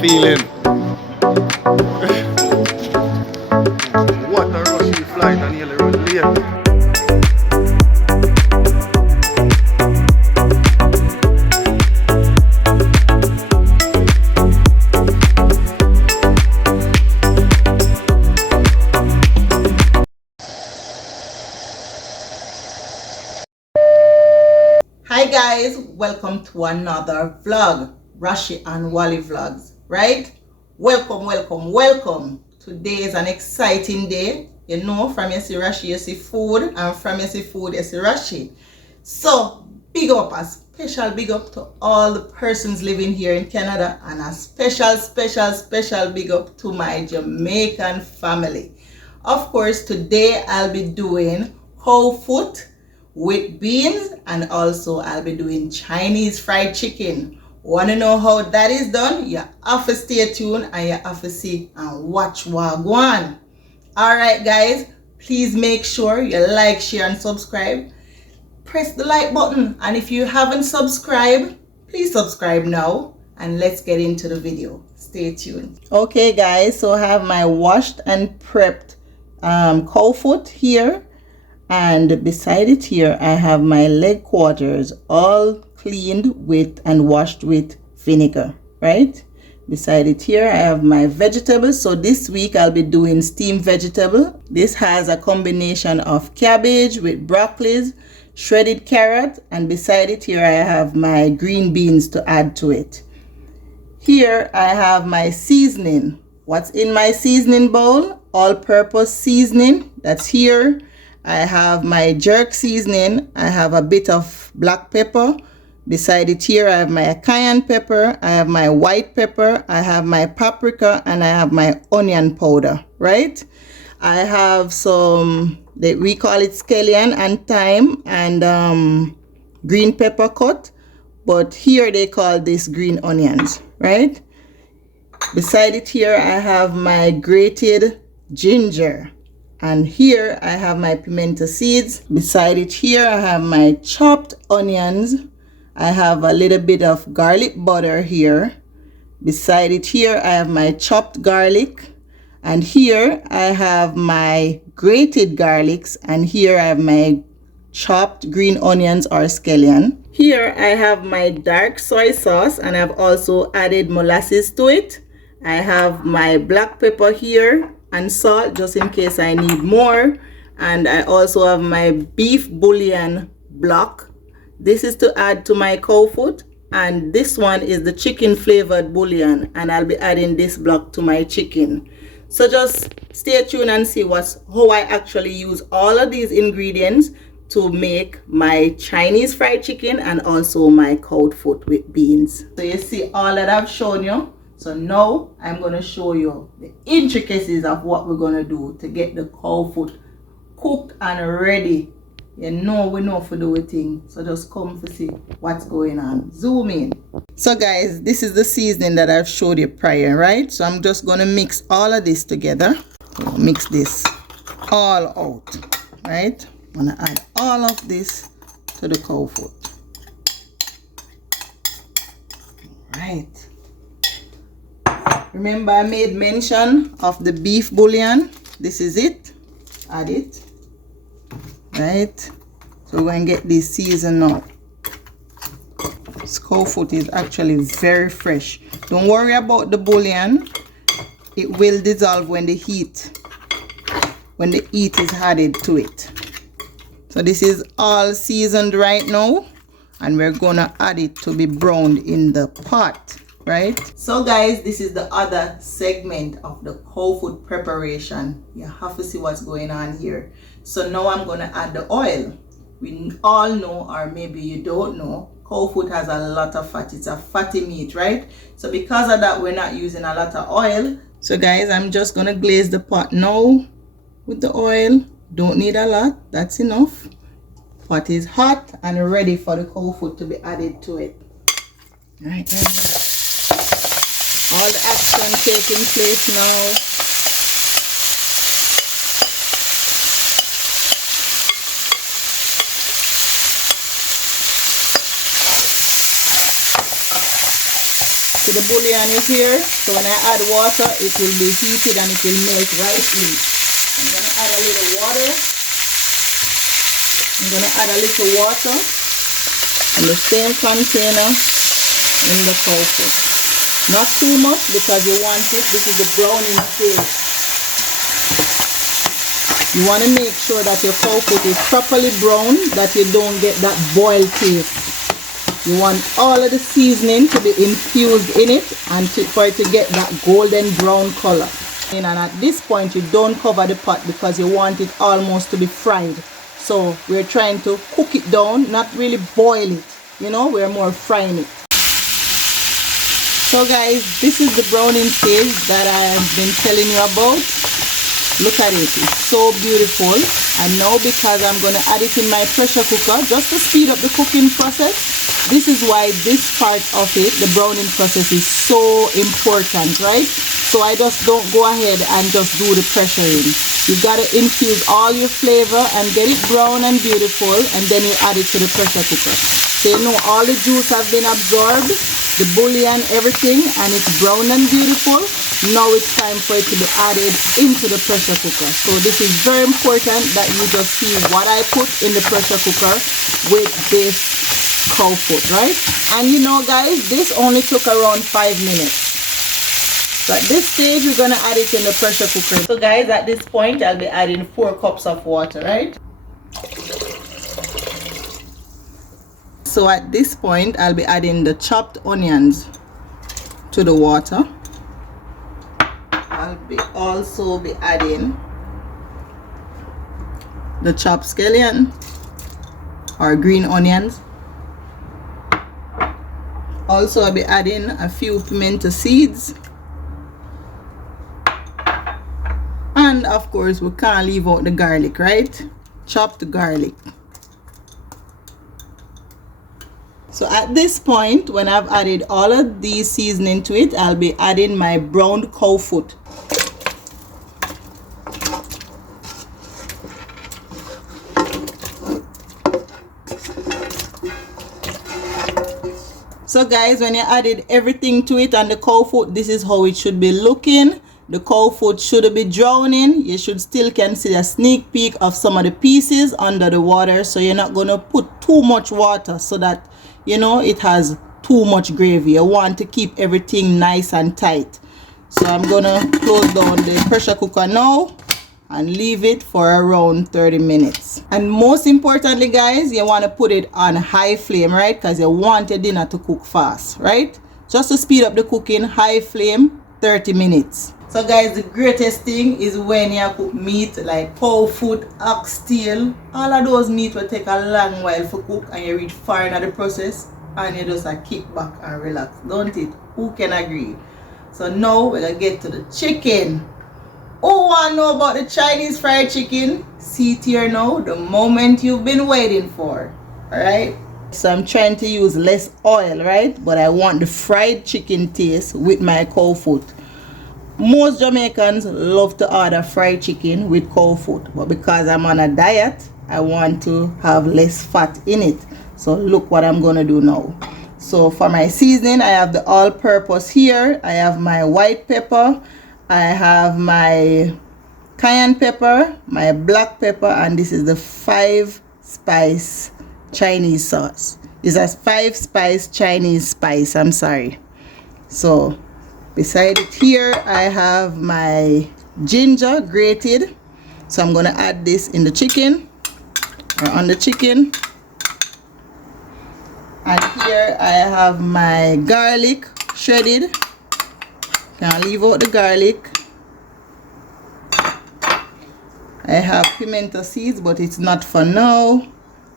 feeling. What a rushing flight and nearly run late. Hi guys, welcome to another vlog, Rashi and Wally vlogs, right? Welcome. Today is an exciting day. You know, from you see Rashi, you see food, and from you see food, you see Rashi. So, big up, a special big up to all the persons living here in Canada, and a special big up to my Jamaican family. Of course, today I'll be doing whole foot with beans, and also I'll be doing Chinese fried chicken. Want to know how that is done? You have to stay tuned and you have to see and watch what go on. Alright guys, please make sure you like, share and subscribe. Press the like button, and if you haven't subscribed, please subscribe now, and let's get into the video. Stay tuned. Okay guys, so I have my washed and prepped cow foot here. And beside it here, I have my leg quarters all cleaned with and washed with vinegar, right? Beside it here, I have my vegetables. So this week I'll be doing steamed vegetable. This has a combination of cabbage with broccoli, shredded carrot, and beside it here, I have my green beans to add to it. Here I have my seasoning. What's in my seasoning bowl? All-purpose seasoning. That's here. I have my jerk seasoning. I have a bit of black pepper. Beside it here, I have my cayenne pepper. I have my white pepper. I have my paprika, and I have my onion powder, right? I have some, we call it scallion and thyme and green pepper cut, but here they call this green onions, right? Beside it here, I have my grated ginger. And here I have my pimento seeds. Beside it here, I have my chopped onions. I have a little bit of garlic butter here. Beside it here, I have my chopped garlic. And here I have my grated garlics. And here I have my chopped green onions or scallion. Here I have my dark soy sauce, and I've also added molasses to it. I have my black pepper here and salt just in case I need more, and I also have my beef bouillon block. This is to add to my cow foot, and this one is the chicken flavored bouillon, and I'll be adding this block to my chicken. So just stay tuned and see how I actually use all of these ingredients to make my Chinese fried chicken and also my cow foot with beans. So you see all that I've shown you. So now I'm going to show you the intricacies of what we're going to do to get the cow foot cooked and ready. You know we know for do a thing. So just come to see what's going on. Zoom in. So guys, this is the seasoning that I've showed you prior, right? So I'm just going to mix all of this together. Mix this all out, right? I'm going to add all of this to the cow foot. Right. Remember I made mention of the beef bouillon. This is it. Add it. Right. So we're going to get this seasoned now. This cow foot is actually very fresh. Don't worry about the bouillon. It will dissolve when the heat is added to it. So this is all seasoned right now, and we're going to add it to be browned in the pot. Right? So guys, this is the other segment of the cow foot preparation. You have to see what's going on here. So now I'm going to add the oil. We all know, or maybe you don't know, cow foot has a lot of fat. It's a fatty meat, right? So because of that, we're not using a lot of oil. So guys, I'm just going to glaze the pot now with the oil. Don't need a lot. That's enough. Pot is hot and ready for the cow foot to be added to it. All right, guys. All the action taking place now. So the bouillon is here. So when I add water, it will be heated and it will melt right in. I'm going to add a little water. I'm going to add a little water in the same container in the cow foot. Not too much because you want it. This is the browning stage. You want to make sure that your cow foot is properly brown, that you don't get that boiled taste. You want all of the seasoning to be infused in it and for it to get that golden brown color. And at this point, you don't cover the pot because you want it almost to be fried. So we're trying to cook it down, not really boil it. You know, we're more frying it. So guys, this is the browning stage that I've been telling you about. Look at it, it's so beautiful. And now because I'm going to add it in my pressure cooker just to speed up the cooking process, this is why this part of it, the browning process, is so important, right? So I just don't go ahead and just do the pressuring. You got to infuse all your flavor and get it brown and beautiful, and then you add it to the pressure cooker. So you know all the juice has been absorbed, the bouillon, everything, and it's brown and beautiful. Now it's time for it to be added into the pressure cooker. So this is very important that you just see what I put in the pressure cooker with this cow foot, right? And you know guys, this only took around 5 minutes. So at this stage, we're going to add it in the pressure cooker. So guys, at this point, I'll be adding 4 cups of water, right? So at this point, I'll be adding the chopped onions to the water. I'll also be adding the chopped scallion or green onions. Also, I'll be adding a few pimento seeds. And of course, we can't leave out the garlic, right? Chopped garlic. So at this point, when I've added all of these seasoning to it, I'll be adding my browned cow foot. So guys, when you added everything to it and the cow foot, this is how it should be looking. The cow foot should be drowning. You should still can see a sneak peek of some of the pieces under the water. So you're not going to put too much water so that, you know, it has too much gravy. You want to keep everything nice and tight. So I'm going to close down the pressure cooker now and leave it for around 30 minutes. And most importantly guys, you want to put it on high flame, right? Because you want your dinner to cook fast, right? Just to speed up the cooking, high flame, 30 minutes. So guys, the greatest thing is when you cook meat like cow foot, oxtail, all of those meat will take a long while to cook and you reach far in the process and you just kick back and relax, don't it? Who can agree? So now we're gonna get to the chicken. Who wanna know about the Chinese fried chicken? See it here now, the moment you've been waiting for. Alright? So I'm trying to use less oil, right? But I want the fried chicken taste with my cow foot. Most Jamaicans love to order fried chicken with cow foot, but because I'm on a diet, I want to have less fat in it. So look what I'm gonna do now. So for my seasoning, I have the all-purpose here. I have my white pepper, I have my cayenne pepper, my black pepper, and this is the 5-spice Chinese sauce. It's a 5-spice Chinese spice, I'm sorry. So beside it here, I have my ginger grated. So I'm going to add this in the chicken, or on the chicken. And here I have my garlic shredded. Can't leave out the garlic. I have pimento seeds, but it's not for now.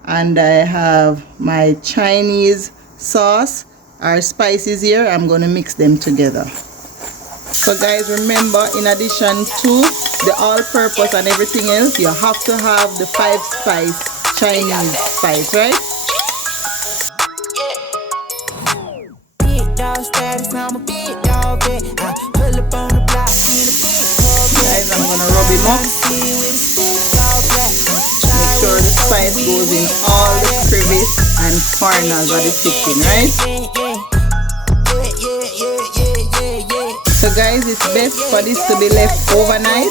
And I have my Chinese sauce. Our spices here, I'm going to mix them together. So guys, remember, in addition to the all-purpose and everything else, you have to have the 5-spice Chinese spice, right? Guys, I'm going to rub him up. Make sure the spice goes in all the crevice and corners of the chicken, right? guys, it's best for this to be left overnight,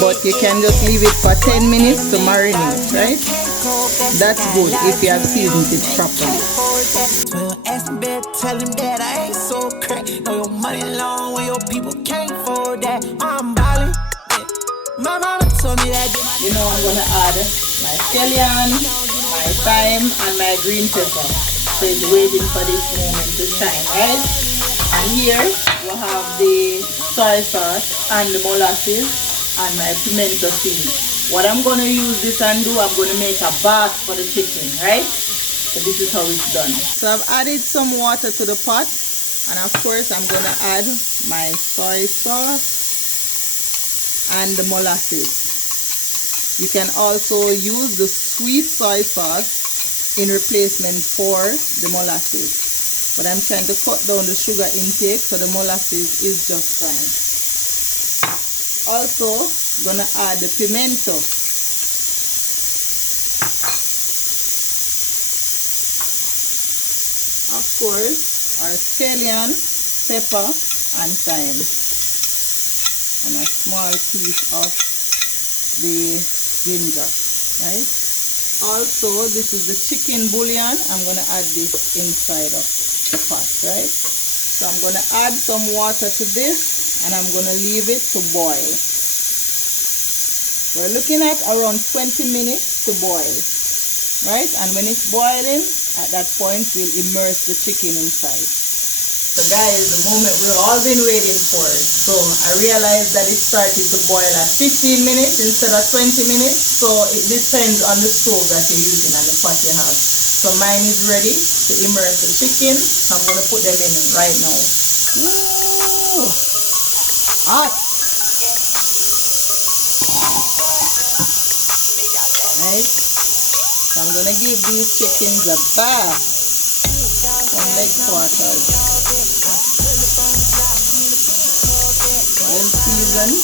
but you can just leave it for 10 minutes to marinate, right? That's good if you have seasoned it properly. Tell him that I ain't so crack. Know your money long when your people can't afford that. I'm ballin'. My mama told me that. You know, I'm gonna add my scallion, my thyme, and my green pepper. So it's waiting for this moment to shine, right? And here we have the soy sauce and the molasses and my pimento seed. What I'm gonna use this and do, I'm gonna make a bath for the chicken, right? So this is how it's done. So I've added some water to the pot, and of course I'm gonna add my soy sauce and the molasses. You can also use the sweet soy sauce in replacement for the molasses, but I'm trying to cut down the sugar intake, so the molasses is just fine. Also gonna add the pimento. Of course, our scallion, pepper, and thyme, and a small piece of the ginger, right? Also, this is the chicken bouillon. I'm going to add this inside of the pot, right? So I'm going to add some water to this, and I'm going to leave it to boil. We're looking at around 20 minutes to boil, right? And when it's boiling, at that point, we'll immerse the chicken inside. So guys, the moment we've all been waiting for. So I realized that it started to boil at 15 minutes instead of 20 minutes. So it depends on the stove that you're using and the pot you have. So mine is ready to immerse the chicken. I'm going to put them in right now. Ooh, hot. Right? So I'm going to give these chickens a bath. Some leg quarters. Well seasoned.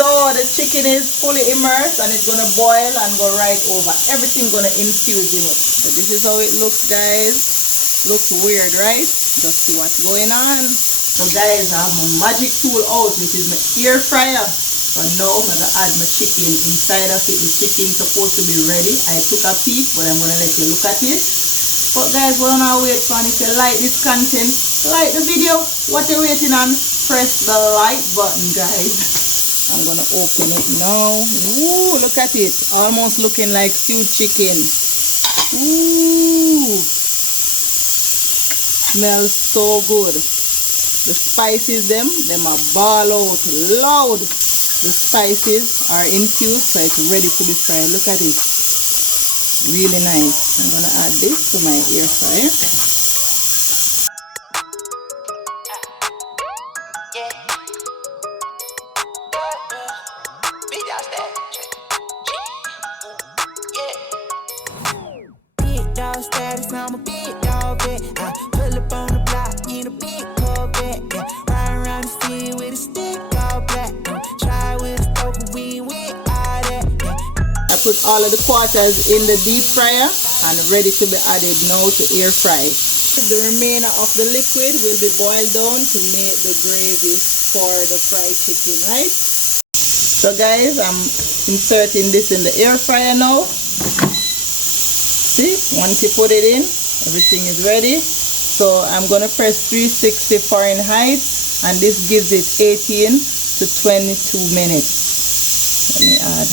So the chicken is fully immersed and it's gonna boil and go right over. Everything gonna infuse in it. So this is how it looks, guys. Looks weird, right? Just see what's going on. So guys, I have my magic tool out, which is my air fryer. So now I'm gonna add my chicken inside of it. The chicken's supposed to be ready. I took a peek, but I'm gonna let you look at it. But guys, we're gonna wait for, and if you like this content, like the video. What you're waiting on? Press the like button, guys. I'm gonna open it now. Ooh, look at it. Almost looking like stewed chicken. Ooh. Smells so good. The spices them are ball out loud. The spices are infused, so it's ready to be fried. Look at it. Really nice. I'm gonna add this to my air fryer. Status, I'm a big dog, I pull up on the block in a big Corvette, ride around the city with a stick all black, try with a stove, we went all that, I put all of the quarters in the deep fryer and ready to be added now to air fry. The remainder of the liquid will be boiled down to make the gravy for the fried chicken, right? So guys, I'm inserting this in the air fryer now. See, once you put it in, everything is ready. So I'm going to press 360 Fahrenheit, and this gives it 18 to 22 minutes. Let me add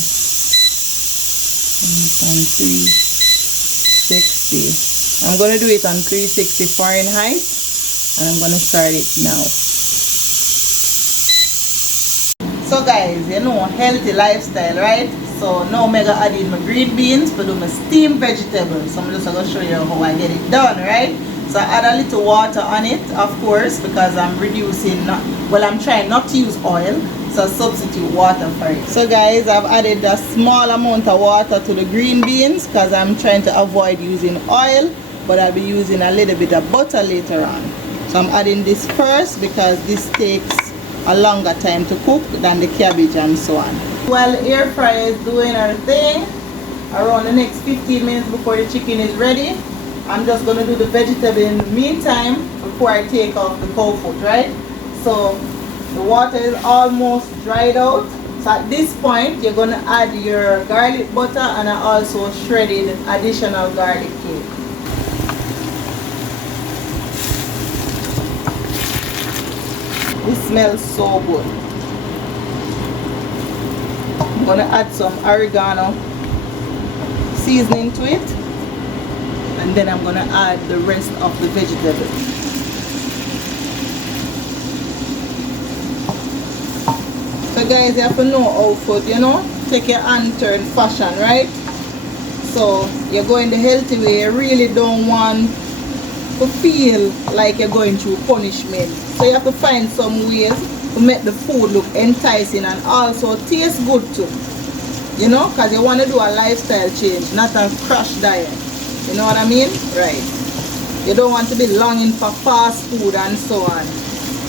on 360. I'm going to do it on 360 Fahrenheit, and I'm going to start it now. So guys, you know, healthy lifestyle, right? So now I'm gonna add in my green beans to do my steamed vegetables. So I'm just gonna show you how I get it done, right? So I add a little water on it, of course, because I'm I'm trying not to use oil, so substitute water for it. So guys, I've added a small amount of water to the green beans because I'm trying to avoid using oil, but I'll be using a little bit of butter later on. So I'm adding this first because this takes a longer time to cook than the cabbage and so on. While the air fryer is doing her thing, around the next 15 minutes before the chicken is ready, I'm just going to do the vegetable in the meantime before I take off the cow foot, right? So the water is almost dried out. So at this point, you're going to add your garlic butter, and I also shredded additional garlic cube. This smells so good. I'm going to add some oregano seasoning to it, and then I'm going to add the rest of the vegetables. So guys, you have to know how food, take your hand turn fashion, right? So you're going the healthy way. You really don't want to feel like you're going through punishment. So you have to find some ways to make the food look enticing and also taste good too. Because you want to do a lifestyle change, not a crash diet. You know what I mean? Right. You don't want to be longing for fast food and so on.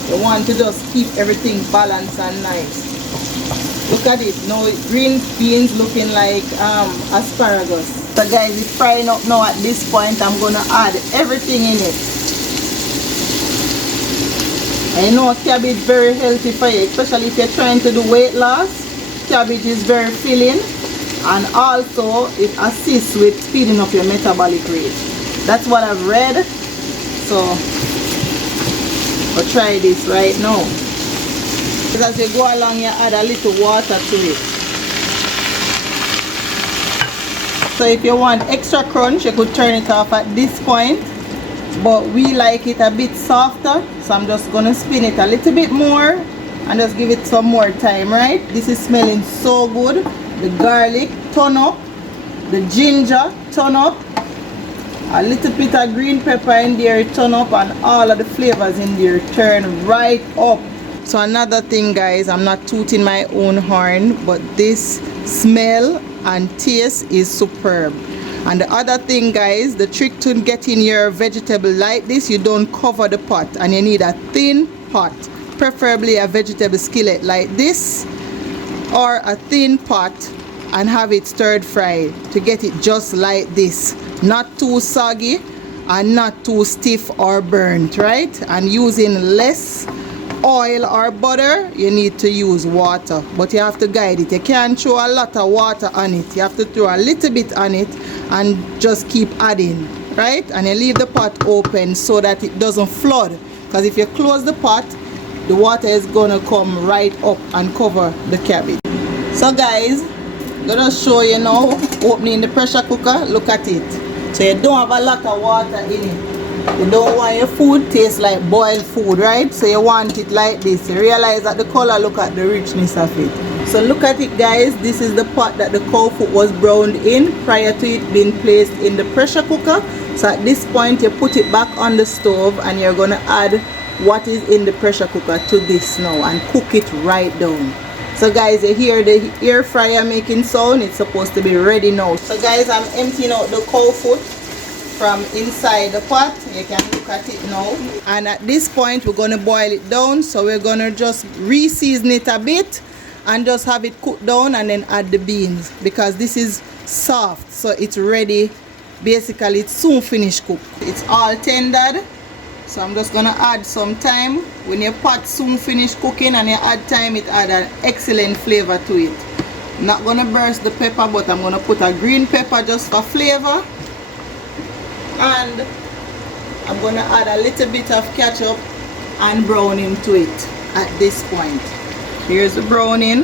You want to just keep everything balanced and nice. Look at it. Now green beans looking like asparagus. So guys, it's frying up now. At this point, I'm going to add everything in it. I know cabbage is very healthy for you, especially if you're trying to do weight loss. Cabbage is very filling, and also it assists with speeding up your metabolic rate. That's what I've read. So I'll try this right now. As you go along, you add a little water to it. So if you want extra crunch, you could turn it off at this point, but we like it a bit softer, so I'm just gonna spin it a little bit more and just give it some more time, right? This is smelling so good. The garlic turn up, the ginger turn up, a little bit of green pepper in there turn up, and all of the flavors in there turn right up. So another thing guys, I'm not tooting my own horn, but this smell and taste is superb. And the other thing guys, the trick to getting your vegetable like this, you don't cover the pot, and you need a thin pot, preferably a vegetable skillet like this or a thin pot, and have it stirred fry to get it just like this, not too soggy and not too stiff or burnt, right? And using less oil or butter, you need to use water, but you have to guide it. You can't throw a lot of water on it. You have to throw a little bit on it and just keep adding, right? And you leave the pot open so that it doesn't flood, because if you close the pot, the water is gonna come right up and cover the cabbage. So guys, I'm gonna show you now opening the pressure cooker. Look at it. So you don't have a lot of water in it. You don't want your food taste like boiled food, right? So you want it like this. You realize that the color, look at the richness of it. So look at it guys, this is the pot that the cow foot was browned in prior to it being placed in the pressure cooker. So at this point you put it back on the stove, and you're gonna add what is in the pressure cooker to this now and cook it right down. So guys, you hear the air fryer making sound. It's supposed to be ready now. So guys, I'm emptying out the cow foot from inside the pot. You can look at it now, and at this point we're going to boil it down. So we're going to just re-season it a bit and just have it cooked down, and then add the beans, because this is soft, so it's ready. Basically it's soon finished cooked. It's all tendered, so I'm just gonna add some thyme. When your pot soon finish cooking and you add thyme, it adds an excellent flavor to it. I'm not gonna burst the pepper, but I'm gonna put a green pepper just for flavor. And I'm gonna add a little bit of ketchup and browning to it at this point. Here's the browning.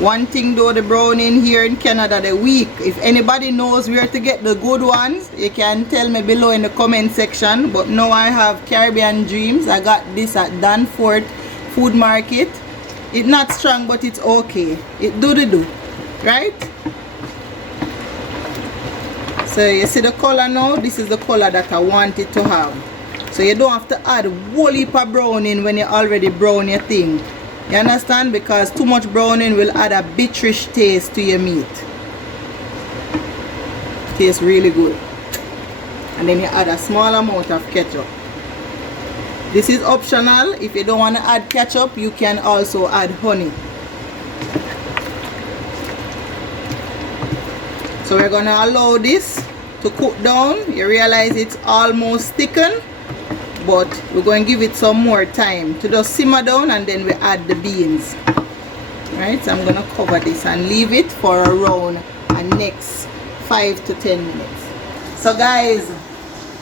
One thing though, the browning here in Canada, they're weak. If anybody knows where to get the good ones, you can tell me below in the comment section. But now I have Caribbean Dreams. I got this at Danforth Food Market. It's not strong, but it's okay. It do the do, right? So you see the color now? This is the color that I want it to have. So you don't have to add a whole heap of browning when you already brown your thing. You understand? Because too much browning will add a bitterish taste to your meat. Tastes really good. And then you add a small amount of ketchup. This is optional. If you don't want to add ketchup, you can also add honey. So we're gonna allow this to cook down. You realize it's almost thickened, but we're going to give it some more time to just simmer down, and then we add the beans. Right, so I'm gonna cover this and leave it for around the next 5 to 10 minutes. So guys,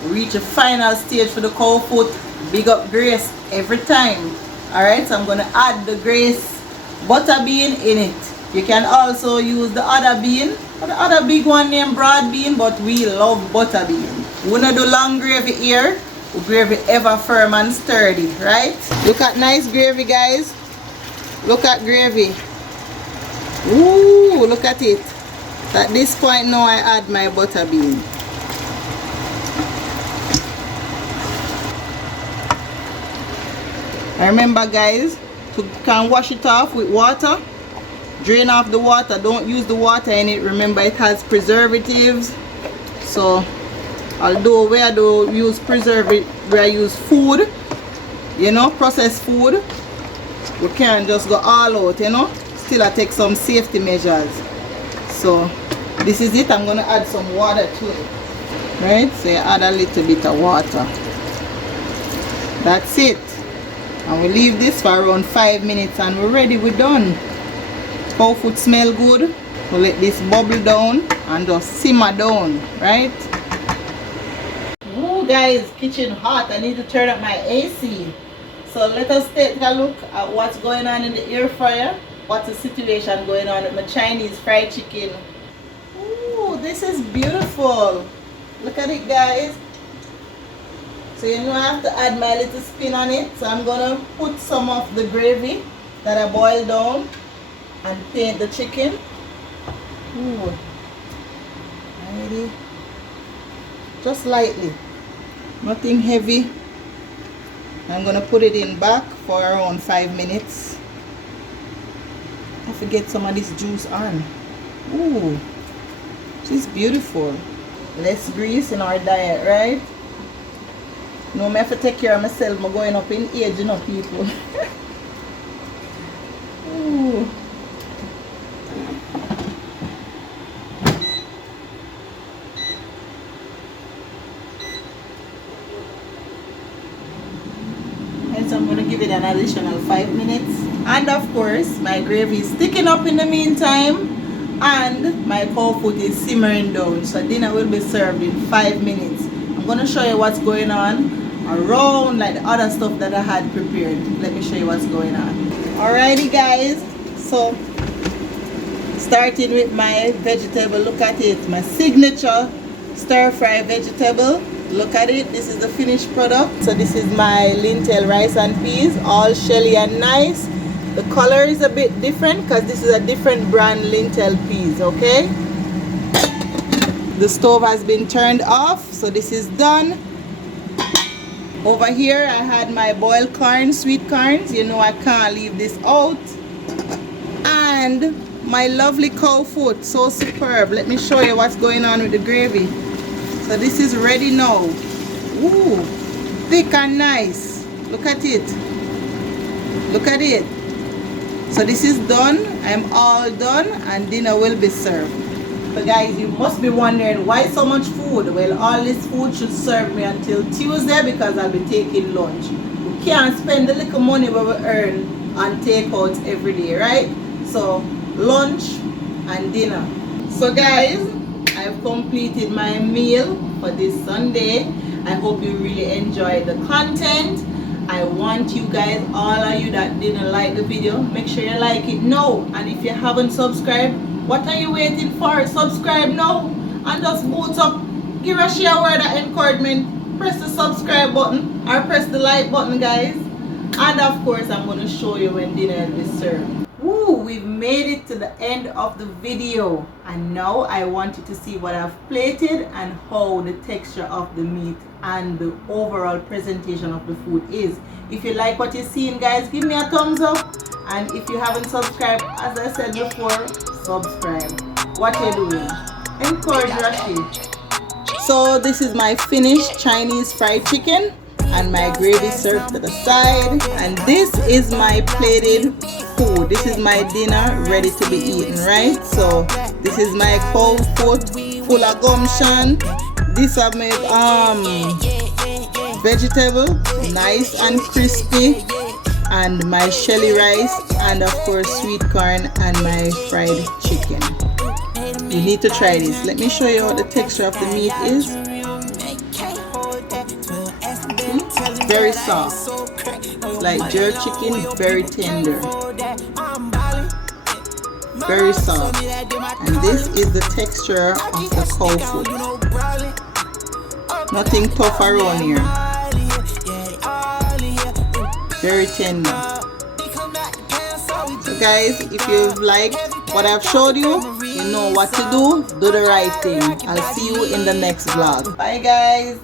we reach the final stage for the cow foot. Big up Grace every time. Alright, so I'm gonna add the Grace butter bean in it. You can also use the other bean, the other big one named broad bean, but we love butter bean. We're gonna do long gravy here. Gravy ever firm and sturdy, right? Look at nice gravy, guys. Look at gravy. Ooh, look at it. At this point now I add my butter bean. Remember guys, you can wash it off with water. Drain off the water. Don't use the water in it. Remember it has preservatives. So although we do use preservative, we use food, you know, processed food, we can't just go all out, you know. Still I take some safety measures. So this is it. I'm gonna add some water to it. Right? So you add a little bit of water. That's it. And we leave this for around 5 minutes and we're ready, we're done. Cow foot smell good. We'll let this bubble down and just simmer down, right? Oh guys, kitchen hot. I need to turn up my AC. So let us take a look at what's going on in the air fryer. What's the situation going on with my Chinese fried chicken. Ooh, this is beautiful. Look at it guys. So you know I have to add my little spin on it. So I'm gonna put some of the gravy that I boiled down and paint the chicken. Ooh. Alrighty. Just lightly. Nothing heavy. I'm gonna put it in back for around 5 minutes. I have to get some of this juice on. Ooh, she's beautiful. Less grease in our diet, right? No, I have to take care of myself. I'm going up in age, you know, people. Ooh. So I'm going to give it an additional 5 minutes. And of course, my gravy is sticking up in the meantime. And my cow foot is simmering down. So dinner will be served in 5 minutes. I'm going to show you what's going on around like the other stuff that I had prepared. Let me show you what's going on. Alrighty guys. So starting with my vegetable. Look at it. My signature stir-fry vegetable. Look at it. This is the finished product. So this is my lentil rice and peas, all shelly and nice. The color is a bit different because this is a different brand lentil peas. Okay, the stove has been turned off, so this is done. Over here I had my boiled corn, sweet corns. You know I can't leave this out. And my lovely cow foot, so superb. Let me show you what's going on with the gravy. So this is ready now. Ooh, thick and nice. Look at it. Look at it. So this is done. I'm all done and dinner will be served. So guys, you must be wondering why so much food. Well, all this food should serve me until Tuesday because I'll be taking lunch. We can't spend the little money we will earn on takeouts every day, right? So lunch and dinner. So guys, I've completed my meal for this Sunday. I hope you really enjoyed the content. I want you guys, all of you that didn't like the video, make sure you like it now. And if you haven't subscribed, what are you waiting for? Subscribe now and just boot up. Give a share word of encouragement. Press the subscribe button or press the like button, guys. And of course, I'm going to show you when dinner will be served. Woo! we've made it to the end of the video, and now I want you to see what I've plated and how the texture of the meat and the overall presentation of the food is. If you like what you're seeing, guys, give me a thumbs up, and if you haven't subscribed, as I said before, subscribe. What you doing? Encourage Rashi. So this is my finished Chinese fried chicken and my gravy served to the side, and this is my plated food. This is my dinner ready to be eaten, right? So this is my cold food full of gumption. This I made vegetable, nice and crispy, and my shelly rice, and of course sweet corn, and my fried chicken. You need to try this. Let me show you how the texture of the meat is. Very soft. It's like jerk chicken, very tender. Very soft. And this is the texture of the cow foot. Nothing tough around here. Very tender. So guys, if you've liked what I've showed you, you know what to do. Do the right thing. I'll see you in the next vlog. Bye guys.